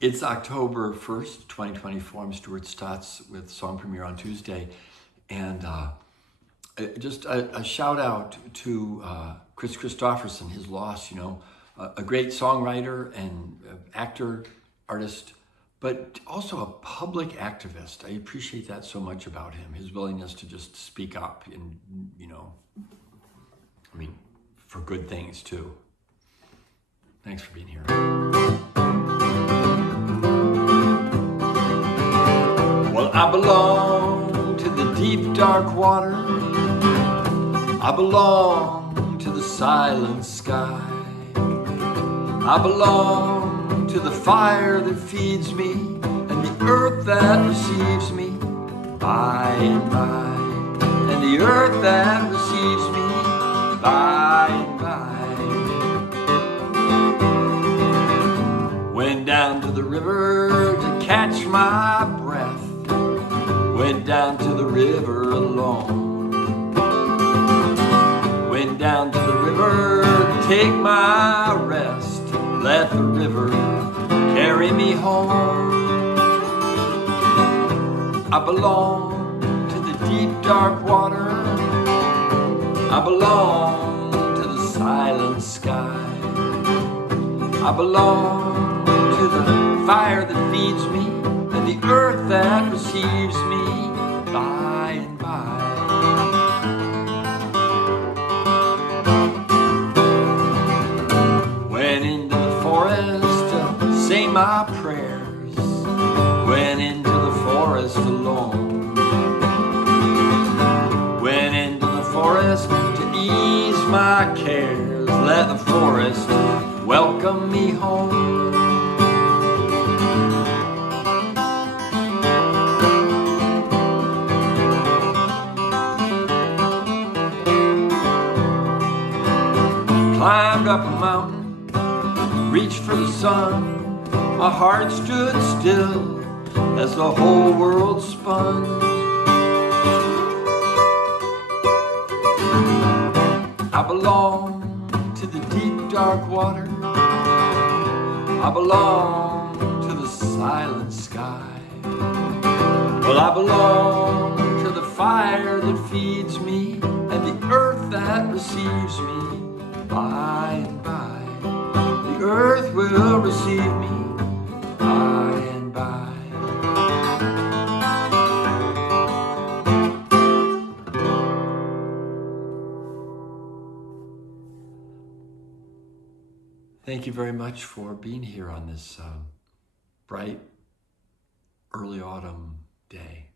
It's October 1st, 2024. I'm Stuart Stotts with Song Premiere on Tuesday. And just a shout out to Kris Kristofferson, his loss, a great songwriter and actor, artist, but also a public activist. I appreciate that so much about him, his willingness to just speak up and, for good things too. Thanks for being here. Well, I belong to the deep, dark water. I belong to the silent sky. I belong to the fire that feeds me and the earth that receives me by and by, and the earth that receives me by and by. Went down to the river to catch my breath. Went down to the river alone. Went down to the river to take my rest. Let the river carry me home. I belong to the deep, dark water. I belong to the silent sky. I belong to the fire that feeds me and the earth that receives me by and by. Went into the forest to say my prayers. Went into the forest alone. Went into the forest to ease my cares. Let the forest welcome me home. Climbed up a mountain, reached for the sun. My heart stood still as the whole world spun. I belong to the deep, dark water. I belong to the silent sky. Well, I belong to the fire that feeds me and the earth that receives me by and by. The earth will receive me by and by. Thank you very much for being here on this bright early autumn day.